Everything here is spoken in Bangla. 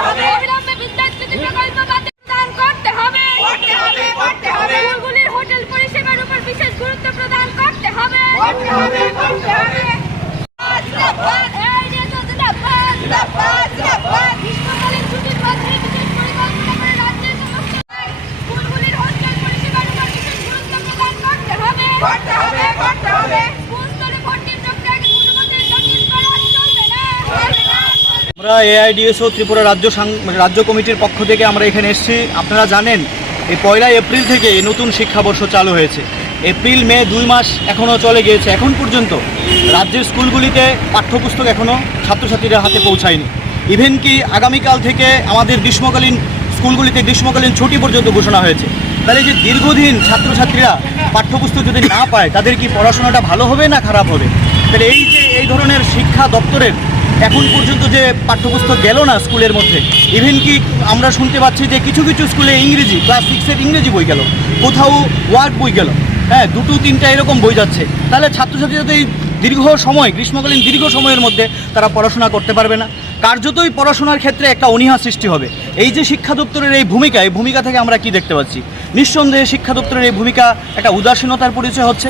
অবিলম্বে বিদ্যাজ্যোতি প্রকল্প প্রদান করতে হবে। স্কুলগুলির হোটেল পরিষেবার উপর বিশেষ গুরুত্ব প্রদান করতে হবে। গ্রীষ্মকালীন ছুটির মধ্যে বিশেষ পরিকল্পনা করে রাজ্যের সমস্ত স্কুলগুলির হোস্টেল পরিষেবার উপর বিশেষ গুরুত্ব প্রদান করতে হবে। স্কুল স্তরে ভর্তির প্রক্রিয়াকে কোনোমতেই জটিল করা চলবে না। আমরা এআইডিএসও ত্রিপুরা রাজ্য কমিটির পক্ষ থেকে আমরা এখানে এসেছি। আপনারা জানেন এই 1 এপ্রিল থেকে এই নতুন শিক্ষাবর্ষ চালু হয়েছে। এপ্রিল মে 2 মাস এখনও চলে গিয়েছে, এখন পর্যন্ত রাজ্যের স্কুলগুলিতে পাঠ্যপুস্তক এখনও ছাত্রছাত্রীদের হাতে পৌঁছায়নি। ইভেন কি আগামীকাল থেকে আমাদের গ্রীষ্মকালীন স্কুলগুলিতে গ্রীষ্মকালীন ছুটি পর্যন্ত ঘোষণা হয়েছে। তাহলে যে দীর্ঘদিন ছাত্রছাত্রীরা পাঠ্যপুস্তক যদি না পায় তাদের কি পড়াশোনাটা ভালো হবে না খারাপ হবে? তাহলে এই যে এই ধরনের শিক্ষা দপ্তরের এখন পর্যন্ত যে পাঠ্যপুস্তক গেল না স্কুলের মধ্যে, ইভেন কি আমরা শুনতে পাচ্ছি যে কিছু কিছু স্কুলে ইংরেজি ক্লাস 6-এর ইংরেজি বই গেল, কোথাও ওয়ার্ড বই গেল, হ্যাঁ 2-3টা এরকম বই যাচ্ছে। তাহলে ছাত্রছাত্রীরা এই দীর্ঘ সময় গ্রীষ্মকালীন দীর্ঘ সময়ের মধ্যে তারা পড়াশোনা করতে পারবে না। কার্যতই পড়াশোনার ক্ষেত্রে একটা অনীহা সৃষ্টি হবে। এই যে শিক্ষা দপ্তরের এই ভূমিকা থেকে আমরা কি দেখতে পাচ্ছি? নিঃসন্দেহে শিক্ষা দপ্তরের এই ভূমিকা একটা উদাসীনতার পরিচয় হচ্ছে।